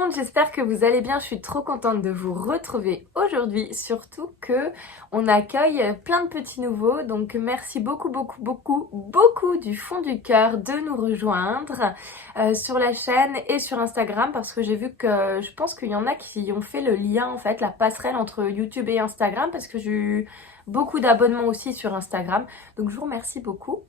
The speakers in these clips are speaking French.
monde, j'espère que vous allez bien. Je suis trop contente de vous retrouver aujourd'hui, surtout que on accueille plein de petits nouveaux. Donc merci beaucoup du fond du cœur de nous rejoindre sur la chaîne et sur Instagram parce que j'ai vu que je pense qu'il y en a qui ont fait le lien en fait, la passerelle entre YouTube et Instagram parce que j'ai eu beaucoup d'abonnements aussi sur Instagram. Donc je vous remercie beaucoup.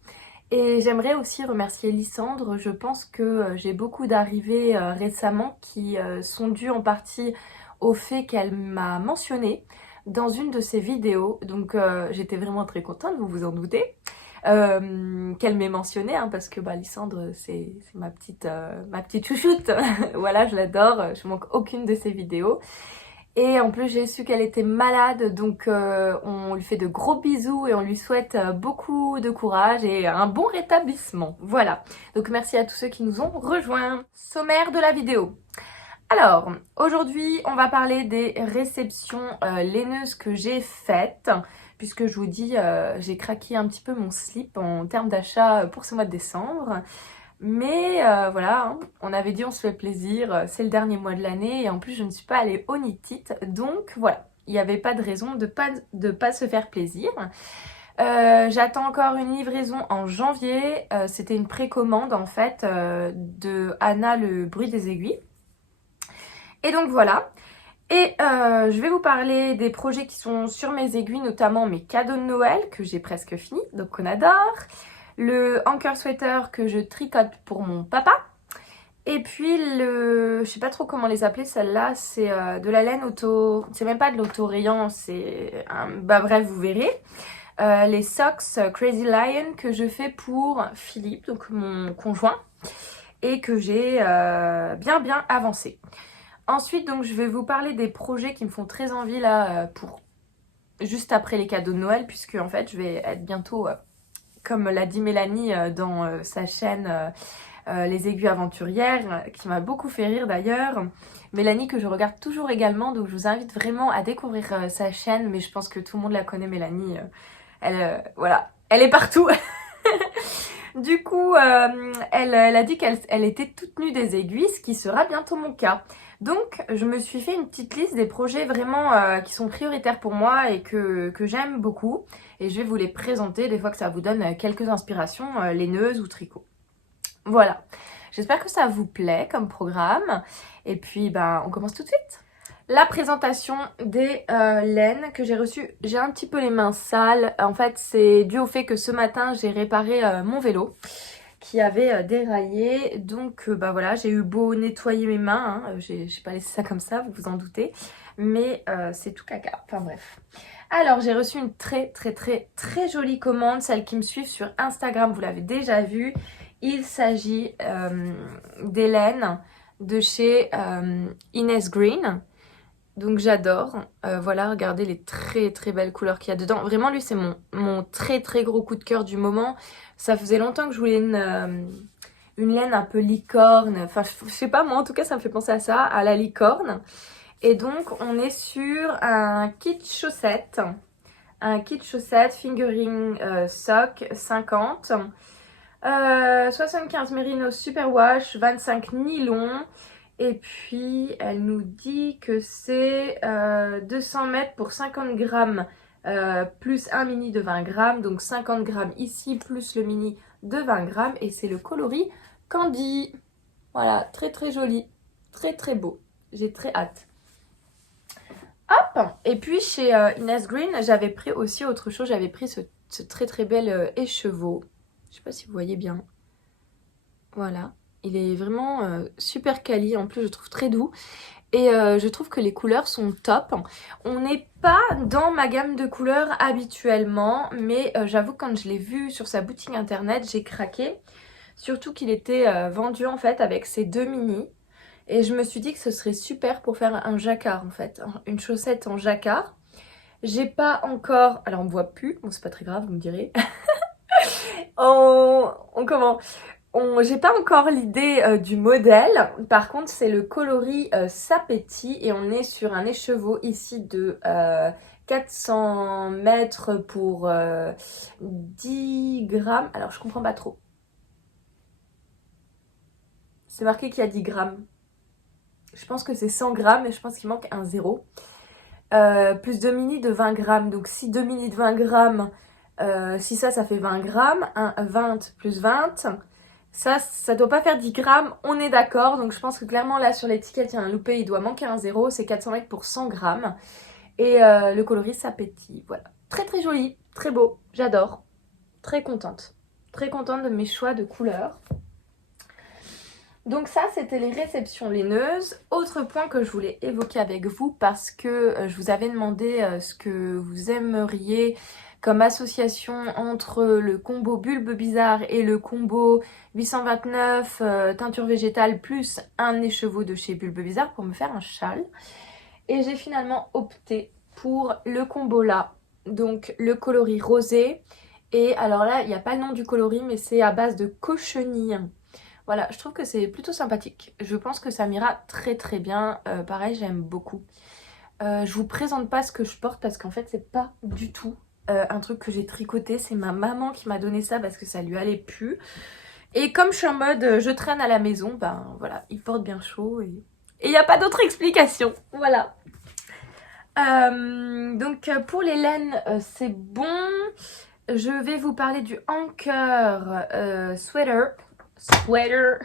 Et j'aimerais aussi remercier Lysandre. Je pense que j'ai beaucoup d'arrivées récemment qui sont dues en partie au fait qu'elle m'a mentionné dans une de ses vidéos. Donc j'étais vraiment très contente, vous vous en doutez, qu'elle m'ait mentionné, hein, parce que Lysandre, c'est ma petite chouchoute. Voilà, je l'adore, je manque aucune de ses vidéos. Et en plus, j'ai su qu'elle était malade, donc on lui fait de gros bisous et on lui souhaite beaucoup de courage et un bon rétablissement. Voilà. Donc merci à tous ceux qui nous ont rejoints. Sommaire de la vidéo. Alors, aujourd'hui, on va parler des réceptions laineuses que j'ai faites, puisque je vous dis, j'ai craqué un petit peu mon slip en termes d'achat pour ce mois de décembre. Mais voilà, hein, on avait dit on se fait plaisir, c'est le dernier mois de l'année et en plus je ne suis pas allée au Nitite, donc voilà, il n'y avait pas de raison de pas se faire plaisir. J'attends encore une livraison en janvier, c'était une précommande en fait de Anna le bruit des aiguilles. Et donc voilà. Et je vais vous parler des projets qui sont sur mes aiguilles, notamment mes cadeaux de Noël que j'ai presque fini, donc on adore. Le anchor sweater que je tricote pour mon papa. Et puis je sais pas trop comment les appeler, celle-là, c'est de la laine auto, c'est même pas de l'auto-rayant, c'est bref, vous verrez. Les socks Crazy Lion que je fais pour Philippe, donc mon conjoint, et que j'ai bien avancé. Ensuite, donc, je vais vous parler des projets qui me font très envie là pour juste après les cadeaux de Noël, puisque en fait, je vais être bientôt, comme l'a dit Mélanie dans sa chaîne Les Aiguilles Aventurières, qui m'a beaucoup fait rire d'ailleurs. Mélanie que je regarde toujours également, donc je vous invite vraiment à découvrir sa chaîne, mais je pense que tout le monde la connaît, Mélanie. Voilà, elle est partout. Du coup, elle a dit qu'elle était toute nue des aiguilles, ce qui sera bientôt mon cas. Donc, je me suis fait une petite liste des projets vraiment qui sont prioritaires pour moi et que j'aime beaucoup. Et je vais vous les présenter des fois que ça vous donne quelques inspirations laineuses ou tricot. Voilà. J'espère que ça vous plaît comme programme. Et puis, on commence tout de suite. La présentation des laines que j'ai reçues, j'ai un petit peu les mains sales. En fait, c'est dû au fait que ce matin, j'ai réparé mon vélo qui avait déraillé. Donc, voilà, j'ai eu beau nettoyer mes mains. Hein, j'ai pas laissé ça comme ça, vous vous en doutez. Mais c'est tout caca. Enfin, bref. Alors, j'ai reçu une très jolie commande. Celles qui me suivent sur Instagram, vous l'avez déjà vue. Il s'agit des laines de chez Inès Green. Donc j'adore. Voilà, regardez les très belles couleurs qu'il y a dedans. Vraiment, lui, c'est mon très gros coup de cœur du moment. Ça faisait longtemps que je voulais une laine un peu licorne. Enfin, je sais pas, moi, en tout cas, ça me fait penser à ça, à la licorne. Et donc, on est sur un kit chaussette. Un kit chaussette fingering sock 50. 75 Merino Superwash, 25 nylon. Et puis, elle nous dit que c'est 200 mètres pour 50 grammes, plus un mini de 20 grammes. Donc 50 grammes ici, plus le mini de 20 grammes. Et c'est le coloris Candy. Voilà, très joli. Très beau. J'ai très hâte. Hop. Et puis, chez Inès Green, j'avais pris aussi autre chose. J'avais pris ce très bel écheveau. Je sais pas si vous voyez bien. Voilà. Il est vraiment super quali, en plus je trouve très doux. Et je trouve que les couleurs sont top. On n'est pas dans ma gamme de couleurs habituellement, mais j'avoue quand je l'ai vu sur sa boutique internet, j'ai craqué. Surtout qu'il était vendu en fait avec ses deux mini. Et je me suis dit que ce serait super pour faire un jacquard en fait. Une chaussette en jacquard. J'ai pas encore... Alors on me voit plus, bon c'est pas très grave, vous me direz. Comment j'ai pas encore l'idée du modèle. Par contre, c'est le coloris Sapetti et on est sur un écheveau ici de 400 mètres pour 10 grammes. Alors, je comprends pas trop. C'est marqué qu'il y a 10 grammes. Je pense que c'est 100 grammes et je pense qu'il manque un 0. Plus 2 mini de 20 grammes. Donc si 2 mini de 20 grammes, si ça fait 20 grammes, 20 plus 20, ça doit pas faire 10 grammes, on est d'accord. Donc je pense que clairement là sur l'étiquette, il y a un loupé, il doit manquer un 0. C'est 400 mètres pour 100 grammes. Et le coloris, ça pétille. Voilà. Très très joli, très beau, j'adore. Très contente. Très contente de mes choix de couleurs. Donc ça, c'était les réceptions laineuses. Autre point que je voulais évoquer avec vous, parce que je vous avais demandé ce que vous aimeriez comme association entre le combo Bulbe Bizarre et le combo 829 teinture végétale plus un écheveau de chez Bulbe Bizarre pour me faire un châle. Et j'ai finalement opté pour le combo là, donc le coloris rosé. Et alors là, il n'y a pas le nom du coloris, mais c'est à base de cochenille. Voilà, je trouve que c'est plutôt sympathique. Je pense que ça m'ira très très bien. Pareil, j'aime beaucoup. Je vous présente pas ce que je porte parce qu'en fait, c'est pas du tout un truc que j'ai tricoté. C'est ma maman qui m'a donné ça parce que ça lui allait plus. Et comme je suis en mode je traîne à la maison, ben voilà, il porte bien chaud et il n'y a pas d'autre explication. Voilà. Donc pour les laines, c'est bon. Je vais vous parler du Anker Sweater.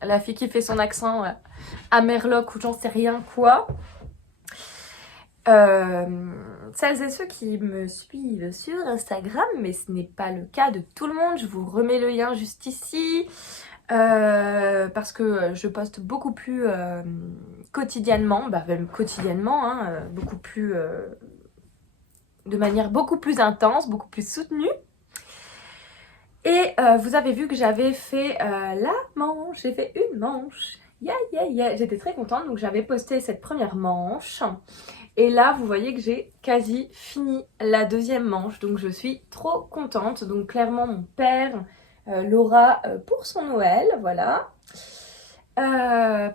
La fille qui fait son accent à Merloc ou j'en sais rien quoi. Celles et ceux qui me suivent sur Instagram, mais ce n'est pas le cas de tout le monde, je vous remets le lien juste ici. Parce que je poste beaucoup plus quotidiennement, même quotidiennement, hein, beaucoup plus, de manière beaucoup plus intense, beaucoup plus soutenue. Et vous avez vu que j'avais fait la manche, j'ai fait une manche. J'étais très contente, donc j'avais posté cette première manche. Et là, vous voyez que j'ai quasi fini la deuxième manche, donc je suis trop contente. Donc clairement, mon père l'aura pour son Noël, voilà.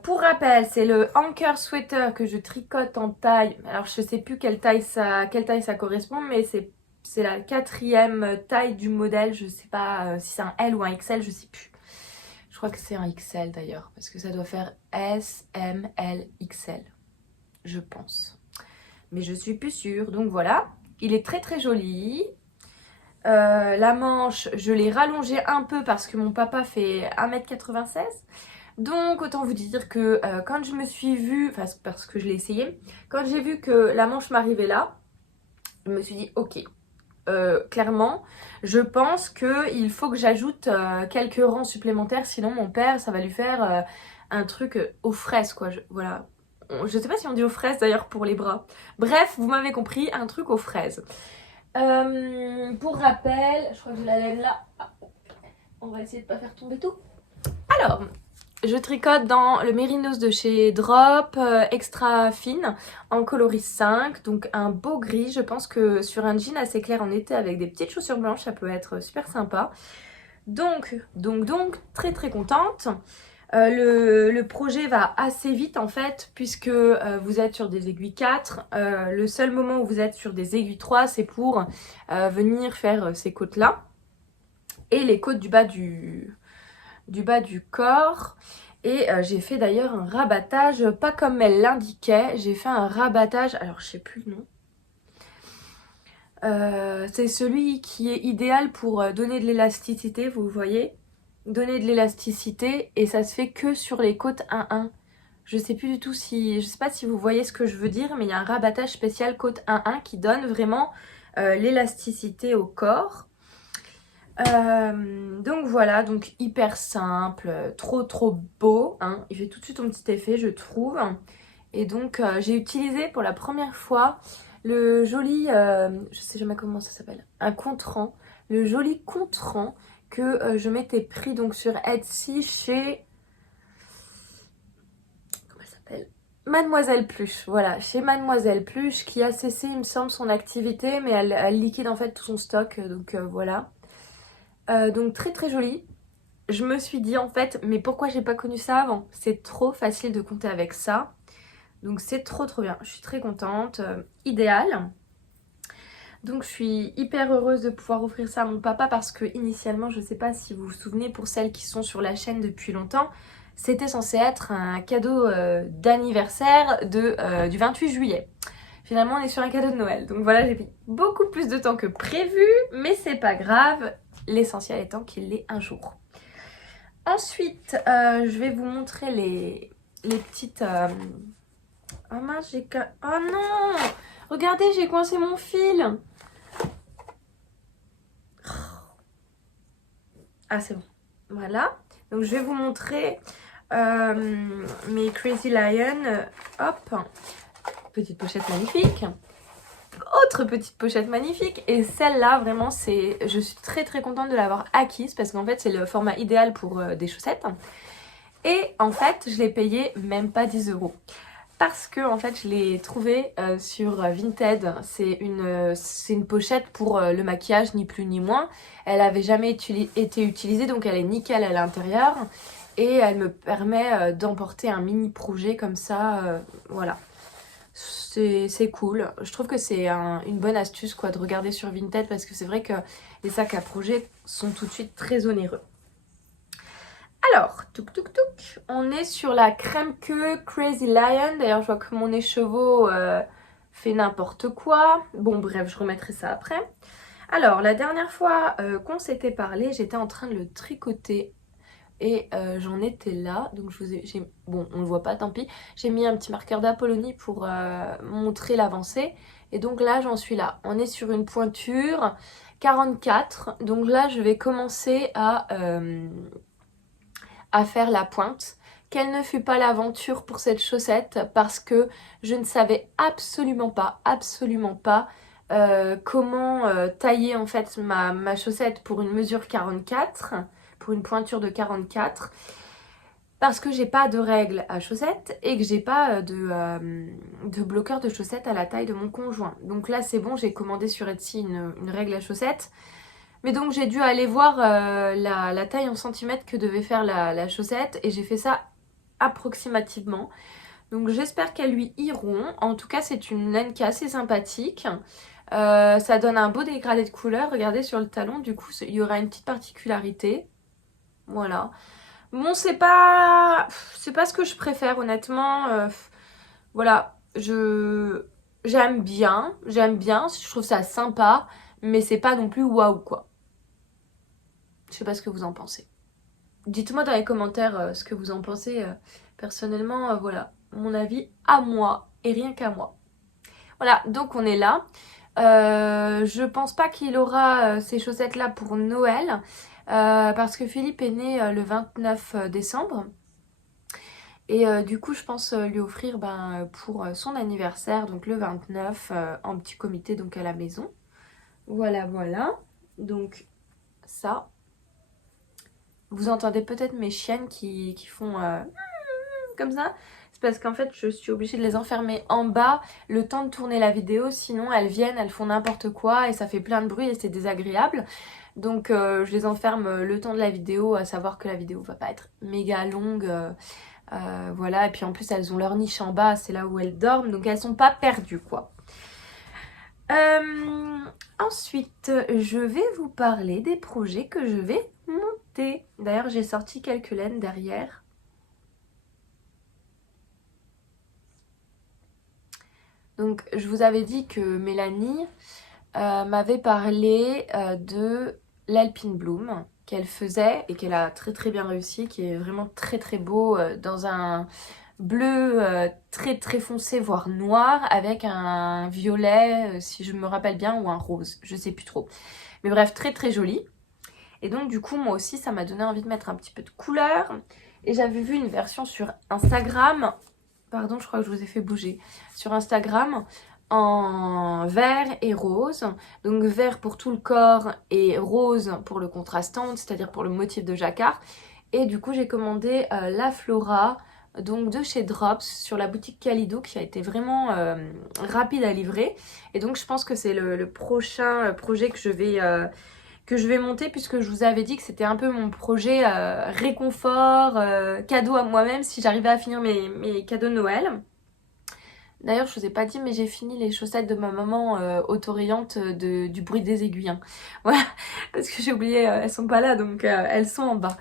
Pour rappel, c'est le Anker Sweater que je tricote en taille. Alors je sais plus quelle taille ça correspond, mais c'est la 4e taille du modèle. Je sais pas si c'est un L ou un XL, je sais plus. Je crois que c'est un XL d'ailleurs, parce que ça doit faire S, M, L, XL, je pense. Mais je suis plus sûre. Donc voilà, il est très très joli. La manche, je l'ai rallongée un peu parce que mon papa fait 1m96. Donc autant vous dire que quand je me suis vue, enfin parce que je l'ai essayé, quand j'ai vu que la manche m'arrivait là, je me suis dit ok, clairement, je pense qu'il faut que j'ajoute quelques rangs supplémentaires, sinon mon père, ça va lui faire un truc aux fraises quoi, voilà. Je sais pas si on dit aux fraises d'ailleurs pour les bras. Bref, vous m'avez compris, un truc aux fraises. Pour rappel, je crois que j'ai la laine là. Ah, on va essayer de pas faire tomber tout. Alors, je tricote dans le mérinos de chez Drop, extra fine, en coloris 5, donc un beau gris. Je pense que sur un jean assez clair en été avec des petites chaussures blanches, ça peut être super sympa. Donc, très très contente. Le projet va assez vite en fait, puisque vous êtes sur des aiguilles 4. Le seul moment où vous êtes sur des aiguilles 3, c'est pour venir faire ces côtes-là. Et les côtes du bas du corps. Et j'ai fait d'ailleurs un rabattage, pas comme elle l'indiquait, j'ai fait un rabattage, alors je sais plus le nom. C'est celui qui est idéal pour donner de l'élasticité, vous voyez, donner de l'élasticité, et ça se fait que sur les côtes 1-1. Je sais plus du tout si, je sais pas si vous voyez ce que je veux dire, mais il y a un rabattage spécial côte 1-1 qui donne vraiment l'élasticité au corps. Donc voilà, donc hyper simple, trop beau, hein. Il fait tout de suite un petit effet je trouve. Et donc j'ai utilisé pour la première fois le joli, je sais jamais comment ça s'appelle, un contrant, le joli contrant que je m'étais pris donc sur Etsy chez, comment elle s'appelle, Mademoiselle Pluche, voilà, chez Mademoiselle Pluche qui a cessé il me semble son activité, mais elle liquide en fait tout son stock, donc voilà. Donc très très joli. Je me suis dit en fait, mais pourquoi j'ai pas connu ça avant? C'est trop facile de compter avec ça. Donc c'est trop bien. Je suis très contente. Idéal. Donc je suis hyper heureuse de pouvoir offrir ça à mon papa parce que initialement, je sais pas si vous vous souvenez, pour celles qui sont sur la chaîne depuis longtemps, c'était censé être un cadeau d'anniversaire du 28 juillet. Finalement, on est sur un cadeau de Noël. Donc voilà, j'ai mis beaucoup plus de temps que prévu, mais c'est pas grave. L'essentiel étant qu'il l'ait un jour. Ensuite, je vais vous montrer les petites... Oh mince, oh non! Regardez, j'ai coincé mon fil! Ah, c'est bon. Voilà. Donc, je vais vous montrer mes Crazy Lion. Hop! Petite pochette magnifique. Autre petite pochette magnifique. Et celle-là, vraiment, je suis très très contente de l'avoir acquise parce qu'en fait, c'est le format idéal pour des chaussettes. Et en fait, je l'ai payé même pas 10 € parce que en fait, je l'ai trouvée sur Vinted. C'est une pochette pour le maquillage, ni plus ni moins. Elle avait jamais été utilisée, donc elle est nickel à l'intérieur. Et elle me permet d'emporter un mini projet comme ça. Voilà. C'est cool. Je trouve que c'est une bonne astuce quoi, de regarder sur Vinted parce que c'est vrai que les sacs à projet sont tout de suite très onéreux. Alors, on est sur la crème queue Crazy Lion. D'ailleurs, je vois que mon écheveau fait n'importe quoi. Bon, bref, je remettrai ça après. Alors, la dernière fois qu'on s'était parlé, j'étais en train de le tricoter. Et j'en étais là. Donc, bon, on le voit pas, tant pis. J'ai mis un petit marqueur d'Apollonie pour montrer l'avancée. Et donc là, j'en suis là. On est sur une pointure 44. Donc là, je vais commencer à faire la pointe. Quelle ne fut pas l'aventure pour cette chaussette parce que je ne savais absolument pas comment tailler en fait ma chaussette pour une mesure 44, pour une pointure de 44 parce que j'ai pas de règle à chaussettes et que j'ai pas de bloqueur de chaussettes à la taille de mon conjoint. Donc là c'est bon, j'ai commandé sur Etsy une règle à chaussettes. Mais donc j'ai dû aller voir la taille en centimètres que devait faire la chaussette et j'ai fait ça approximativement. Donc j'espère qu'elles lui iront. En tout cas c'est une laine qui est assez sympathique. Ça donne un beau dégradé de couleur. Regardez sur le talon, du coup il y aura une petite particularité. Voilà. Bon c'est pas ce que je préfère honnêtement. Voilà, j'aime bien, je trouve ça sympa, mais c'est pas non plus waouh quoi. Je sais pas ce que vous en pensez. Dites-moi dans les commentaires ce que vous en pensez. Personnellement, voilà, mon avis à moi et rien qu'à moi. Voilà, donc on est là. Je pense pas qu'il aura ces chaussettes-là pour Noël. Parce que Philippe est né le 29 décembre. Et du coup, je pense lui offrir pour son anniversaire, donc le 29, en petit comité, donc à la maison. Voilà, voilà. Donc ça. Vous entendez peut-être mes chiennes qui font comme ça. C'est parce qu'en fait, je suis obligée de les enfermer en bas le temps de tourner la vidéo. Sinon, elles viennent, elles font n'importe quoi et ça fait plein de bruit et c'est désagréable. Donc, je les enferme le temps de la vidéo, à savoir que la vidéo va pas être méga longue. Voilà, et puis en plus, elles ont leur niche en bas, c'est là où elles dorment. Donc, elles sont pas perdues, quoi. Ensuite, je vais vous parler des projets que je vais monter. D'ailleurs, j'ai sorti quelques laines derrière. Donc, je vous avais dit que Mélanie m'avait parlé de l'Alpine Bloom qu'elle faisait et qu'elle a très très bien réussi, qui est vraiment très très beau dans un bleu très très foncé, voire noir, avec un violet, si je me rappelle bien, ou un rose, je sais plus trop. Mais bref, très très joli. Et donc du coup, moi aussi, ça m'a donné envie de mettre un petit peu de couleur. Et j'avais vu une version sur Instagram, pardon, je crois que je vous ai fait bouger, sur Instagram, en vert et rose. Donc vert pour tout le corps et rose pour le contrastant, c'est-à-dire pour le motif de jacquard. Et du coup, j'ai commandé la Flora, donc de chez Drops, sur la boutique Calido, qui a été vraiment rapide à livrer. Et donc je pense que c'est le prochain projet que je vais monter, puisque je vous avais dit que c'était un peu mon projet réconfort, cadeau à moi-même si j'arrivais à finir mes cadeaux de Noël. D'ailleurs, je vous ai pas dit, mais j'ai fini les chaussettes de ma maman autorayante du bruit des aiguilles. Hein. Voilà, parce que j'ai oublié, elles sont pas là, donc elles sont en bas.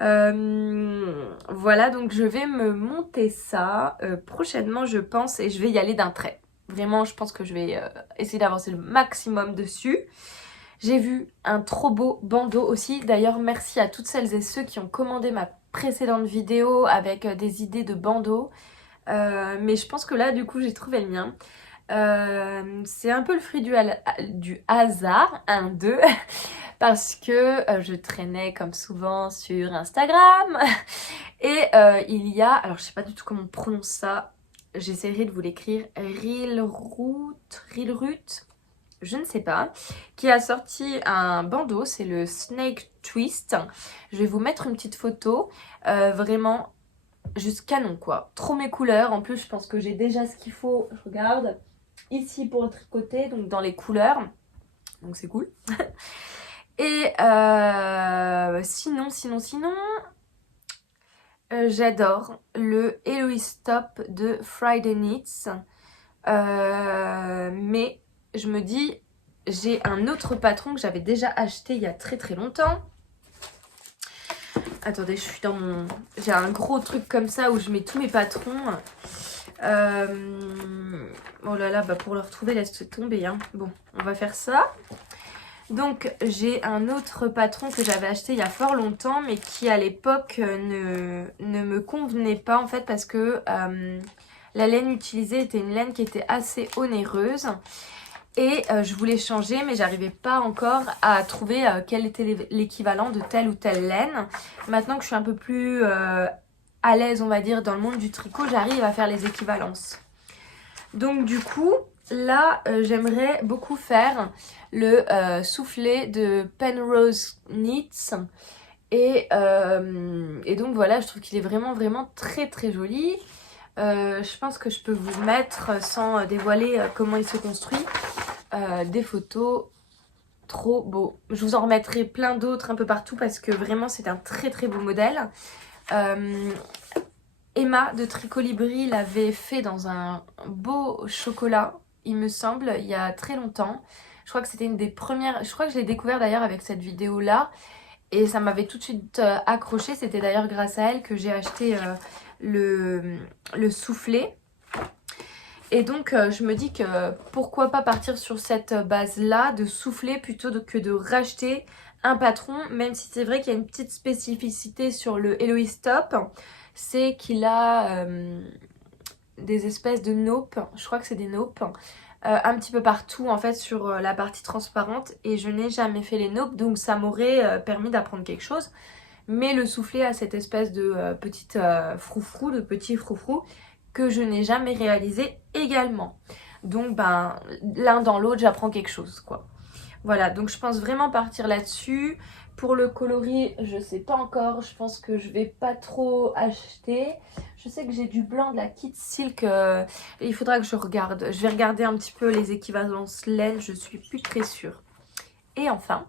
Voilà, donc je vais me monter ça prochainement, je pense, et je vais y aller d'un trait. Vraiment, je pense que je vais essayer d'avancer le maximum dessus. J'ai vu un trop beau bandeau aussi. D'ailleurs, merci à toutes celles et ceux qui ont commandé ma précédente vidéo avec des idées de bandeaux. Mais je pense que là, du coup, j'ai trouvé le mien. C'est un peu le fruit du hasard, 1-2, parce que je traînais comme souvent sur Instagram. Et il y a, alors je sais pas du tout comment on prononce ça, j'essaierai de vous l'écrire, Reelroot, je ne sais pas, qui a sorti un bandeau, c'est le Snake Twist. Je vais vous mettre une petite photo, vraiment juste canon quoi. Trop mes couleurs, en plus je pense que j'ai déjà ce qu'il faut, je regarde, ici pour le tricoter, donc dans les couleurs, donc c'est cool. Et sinon, j'adore le Eloise Top de Friday Knits. Mais je me dis, j'ai un autre patron que j'avais déjà acheté il y a très longtemps. Attendez, je suis dans mon... J'ai un gros truc comme ça où je mets tous mes patrons. Oh là là, bah pour le retrouver, laisse tomber. Hein. Bon, on va faire ça. Donc j'ai un autre patron que j'avais acheté il y a fort longtemps, mais qui à l'époque ne me convenait pas en fait parce que la laine utilisée était une laine qui était assez onéreuse. Et je voulais changer, mais j'arrivais pas encore à trouver quel était l'équivalent de telle ou telle laine. Maintenant que je suis un peu plus à l'aise, on va dire, dans le monde du tricot, j'arrive à faire les équivalences. Donc du coup, là, j'aimerais beaucoup faire le soufflet de Penrose Knits. Et donc voilà, je trouve qu'il est vraiment très joli. Je pense que je peux vous mettre, sans dévoiler comment il se construit, des photos trop beaux. Je vous en remettrai plein d'autres un peu partout parce que vraiment c'est un très beau modèle. Emma de Tricolibri l'avait fait dans un beau chocolat, il me semble, il y a très longtemps. Je crois que c'était une des premières... Je crois que je l'ai découvert d'ailleurs avec cette vidéo-là. Et ça m'avait tout de suite accroché. C'était d'ailleurs grâce à elle que j'ai acheté le soufflet. Et donc je me dis que pourquoi pas partir sur cette base-là de souffler plutôt que de racheter un patron. Même si c'est vrai qu'il y a une petite spécificité sur le Eloise Top. C'est qu'il a des espèces de naupes. Je crois que c'est des naupes. Un petit peu partout en fait sur la partie transparente. Et je n'ai jamais fait les naupes. Donc ça m'aurait permis d'apprendre quelque chose. Mais le soufflet a cette espèce de petite froufrou, de petit froufrou que je n'ai jamais réalisé également. Donc ben l'un dans l'autre j'apprends quelque chose quoi. Voilà, donc je pense vraiment partir là-dessus. Pour le coloris, je sais pas encore, je pense que je vais pas trop acheter. Je sais que j'ai du blanc de la Kit Silk, il faudra que je regarde. Je vais regarder un petit peu les équivalences laine, je suis plus très sûre. Et enfin,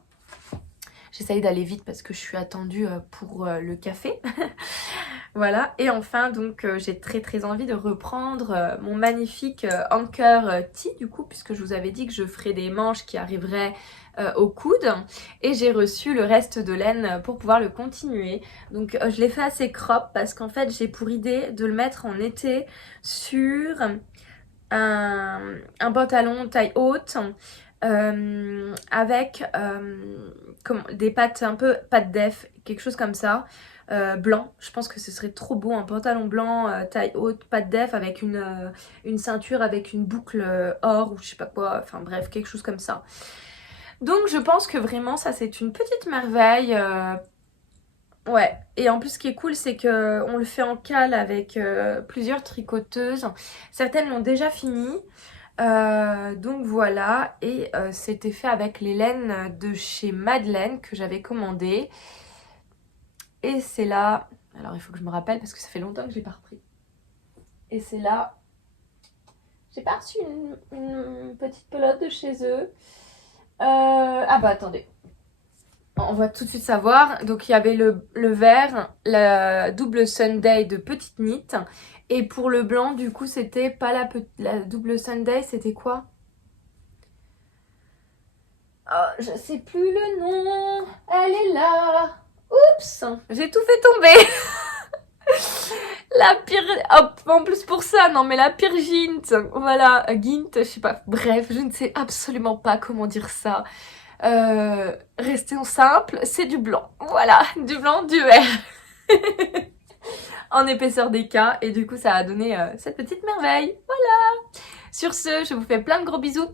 j'essaye d'aller vite parce que je suis attendue pour le café. Voilà, et enfin donc j'ai très envie de reprendre mon magnifique Anchor Tee du coup, puisque je vous avais dit que je ferais des manches qui arriveraient au coude, et j'ai reçu le reste de laine pour pouvoir le continuer. Donc je l'ai fait assez crop parce qu'en fait j'ai pour idée de le mettre en été sur un pantalon taille haute avec des pattes un peu pattes def, quelque chose comme ça. Blanc, je pense que ce serait trop beau, un pantalon blanc taille haute, patte def avec une ceinture avec une boucle or ou je sais pas quoi, enfin bref, quelque chose comme ça. Donc je pense que vraiment ça c'est une petite merveille. Ouais, et en plus ce qui est cool c'est que on le fait en cale avec plusieurs tricoteuses. Certaines l'ont déjà fini. Donc voilà, et c'était fait avec les laines de chez Madeleine que j'avais commandé. Et c'est là, alors il faut que je me rappelle parce que ça fait longtemps que je l'ai pas repris. Et c'est là, j'ai pas reçu une petite pelote de chez eux. Ah bah attendez, on va tout de suite savoir. Donc il y avait le vert, la double Sunday de petite knit. Et pour le blanc, du coup, c'était pas la double Sunday, c'était quoi? Oh, je sais plus le nom. Elle est là. Oups, j'ai tout fait tomber. La pire... Hop, en plus pour ça, non mais la pire ginte. Voilà, ginte, je sais pas. Bref, je ne sais absolument pas comment dire ça. Restons simple, c'est du blanc. Voilà, du blanc, du vert. En épaisseur des cas. Et du coup, ça a donné cette petite merveille. Voilà. Sur ce, je vous fais plein de gros bisous.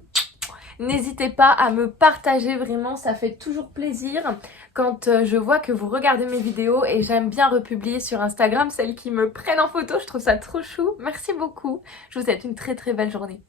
N'hésitez pas à me partager, vraiment, ça fait toujours plaisir quand je vois que vous regardez mes vidéos et j'aime bien republier sur Instagram celles qui me prennent en photo, je trouve ça trop chou. Merci beaucoup, je vous souhaite une très très belle journée.